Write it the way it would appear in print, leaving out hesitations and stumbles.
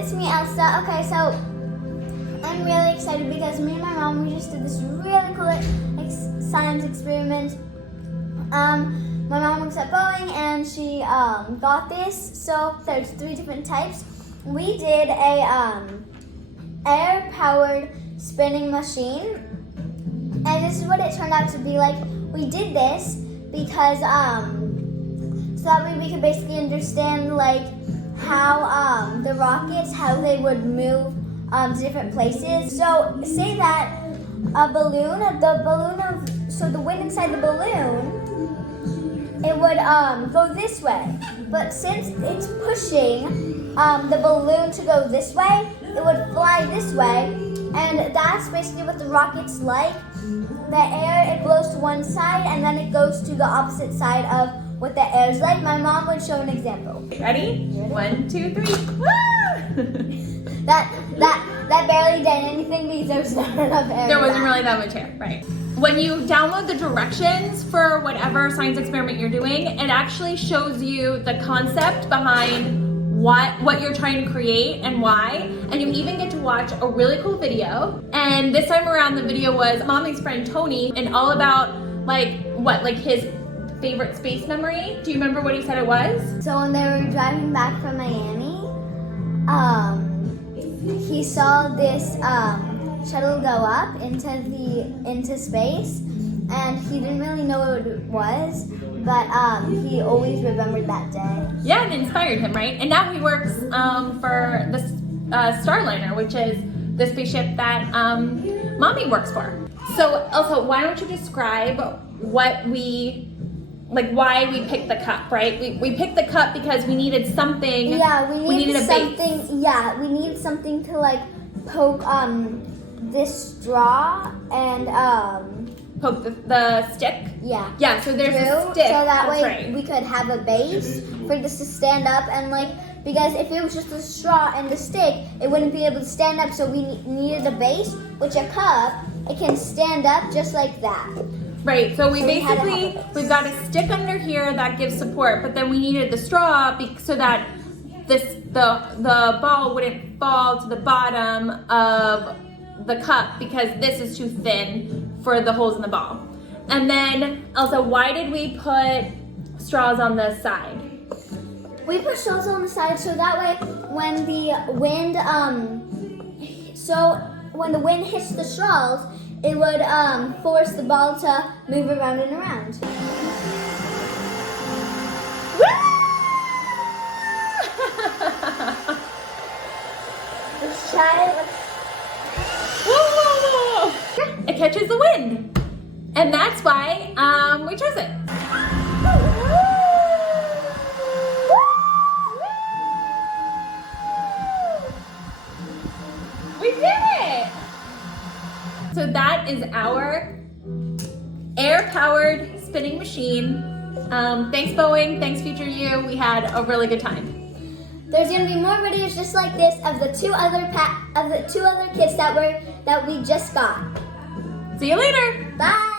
it's me, Elsa. Okay, so I'm really excited because me and my mom, we just did this really cool science experiment. My mom works at Boeing and she got this. So there's 3 different types. We did a air-powered spinning machine, and this is what it turned out to be like. We did this because so that way we could basically understand like how the rockets, how they would move to different places. So say that a balloon, so the wind inside the balloon, it would go this way. But since it's pushing the balloon to go this way, it would fly this way. And that's basically what the rocket's like. The air, it blows to one side and then it goes to the opposite side of what the air's like. My mom would show an example. Ready? 1, 2, 3. Woo! That barely did anything because there was not enough air. There wasn't really that much air, right? When you download the directions for whatever science experiment you're doing, it actually shows you the concept behind what you're trying to create and why. And you even get to watch a really cool video. And this time around, the video was Mommy's friend Tony, and all about like his favorite space memory. Do you remember what he said it was? So when they were driving back from Miami, he saw this shuttle go up into space, and he didn't really know what it was, but he always remembered that day. Yeah, and it inspired him, right? And now he works for the Starliner, which is the spaceship that Mommy works for. So Elsa, why don't you describe why we picked the cup, right? We picked the cup because we needed something. Yeah, we needed a something. base. Yeah, we needed something to like poke this straw and Poke the stick. Yeah. Yeah. So there's a through, stick. so that That's way right. we could have a base for this to stand up, and like because if it was just a straw and the stick, it wouldn't be able to stand up. So we needed a base, which a cup, it can stand up just like that. Right, so we've got a stick under here that gives support, but then we needed the straw so that the ball wouldn't fall to the bottom of the cup because this is too thin for the holes in the ball. And then, Elsa, why did we put straws on the side? We put straws on the side so that way when the wind hits the straws, it would force the ball to move around and around. Let's try it. Whoa! It catches the wind, and that's why we chose it. We did it! So that is our air-powered spinning machine. Thanks Boeing, thanks FutureU. We had a really good time. There's gonna be more videos just like this of the two other kits that we just got. See you later. Bye.